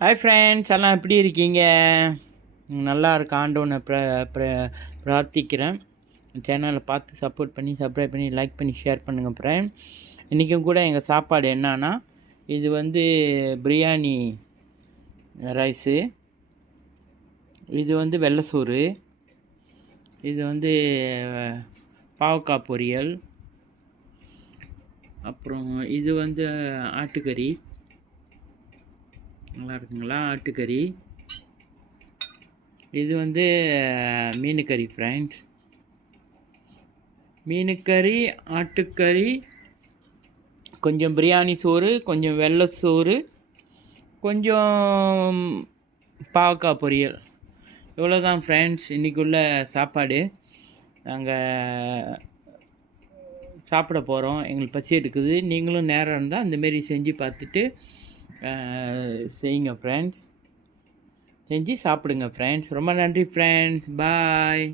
Hi friends, எல்லாம் எப்படி இருக்கீங்க? நல்லா இருக்க ஆண்டவனை பிரார்த்திக்கிறேன். சேனலை பார்த்து சப்போர்ட் பண்ணி சப்ஸ்கிரைப் பண்ணி லைக் பண்ணி ஷேர் பண்ணுங்கள் ஃப்ரெண்ட். இன்றைக்கும் கூட எங்கள் சாப்பாடு என்னன்னா, இது வந்து பிரியாணி ரைஸு, இது வந்து வெள்ளை சோறு, இது வந்து பாவக்காய் பொரியல், அப்புறம் இது வந்து ஆட்டுக்கறி. நல்லா இருக்குங்களா? ஆட்டுக்கறி. இது வந்து மீனுக்கறி ஃப்ரெண்ட்ஸ். மீனுக்கறி, ஆட்டுக்கறி, கொஞ்சம் பிரியாணி சோறு, கொஞ்சம் வெள்ளை சோறு, கொஞ்சம் பாவக்காய் பொரியல். இவ்வளோதான் ஃப்ரெண்ட்ஸ் இன்றைக்குள்ள சாப்பாடு. நாங்கள் சாப்பிட போகிறோம். எங்களுக்கு பசி எடுக்குது. நீங்களும் நேரம் இருந்தால் அந்தமாரி செஞ்சு பார்த்துட்டு செய்யுங்க ஃப்ரெண்ட்ஸ். செஞ்சு சாப்பிடுங்க ஃப்ரெண்ட்ஸ். ரொம்ப நன்றி ஃப்ரெண்ட்ஸ். பாய்.